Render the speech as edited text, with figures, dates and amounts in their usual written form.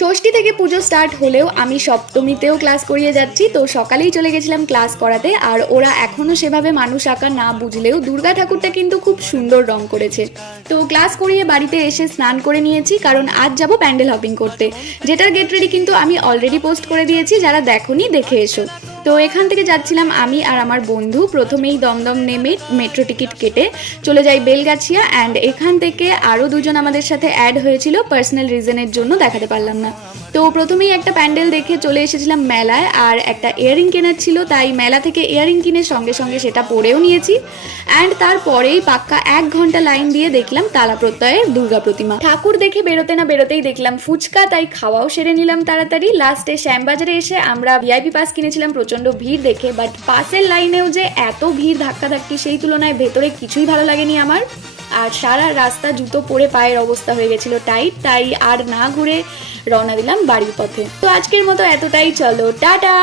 ষষ্ঠী থেকে পুজো স্টার্ট হলেও আমি সপ্তমীতেও ক্লাস করিয়ে যাচ্ছি, তো সকালেই চলে গেছিলাম ক্লাস করাতে। আর ওরা এখনও সেভাবে মানুষ আঁকা না বুঝলেও দুর্গা ঠাকুরটা কিন্তু খুব সুন্দর রং করেছে। তো ক্লাস করিয়ে বাড়িতে এসে স্নান করে নিয়েছি, কারণ আজ যাব প্যান্ডেল হপিং করতে, যেটার গেট রেডি কিন্তু আমি অলরেডি পোস্ট করে দিয়েছি, যারা দেখোনি দেখে এসো। তো এখান থেকে যাচ্ছিলাম আমি আর আমার বন্ধু। প্রথমেই দমদম নেমে মেট্রো টিকিট কেটে চলে যাই বেলগাছিয়া, অ্যান্ড এখান থেকে আরও দুজন আমাদের সাথে অ্যাড হয়েছিল, পার্সোনাল রিজনের জন্য দেখাতে পারলাম না। তো প্রথমেই একটা প্যান্ডেল দেখে চলে এসেছিলাম মেলায়, আর একটা ইয়ারিং কেনার ছিল, তাই মেলা থেকে ইয়ারিং কিনে সঙ্গে সঙ্গে সেটা পরেও নিয়েছি। অ্যান্ড তারপরেই পাক্কা 1 ঘন্টা লাইন দিয়ে দেখলাম তালা প্রত্যয়ের দুর্গা প্রতিমা। ঠাকুর দেখে বেরোতে না বেরোতেই দেখলাম ফুচকা, তাই খাওয়াও সেরে নিলাম তাড়াতাড়ি। লাস্টে শ্যামবাজারে এসে আমরা ভিআইপি পাস কিনেছিলাম প্রচণ্ড ভিড় দেখে, বাট পাসের লাইনেও যে এত ভিড় ধাক্কাধাক্কি, সেই তুলনায় ভেতরে কিছুই ভালো লাগেনি আমার। আর সারা রাস্তা জুতো পরে পায়ের অবস্থা হয়ে গেছিলো টাইট, তাই আর না ঘুরে রওনা দিলাম বাড়ির পথে। তো আজকের মতো এতটাই, চলো টাটা।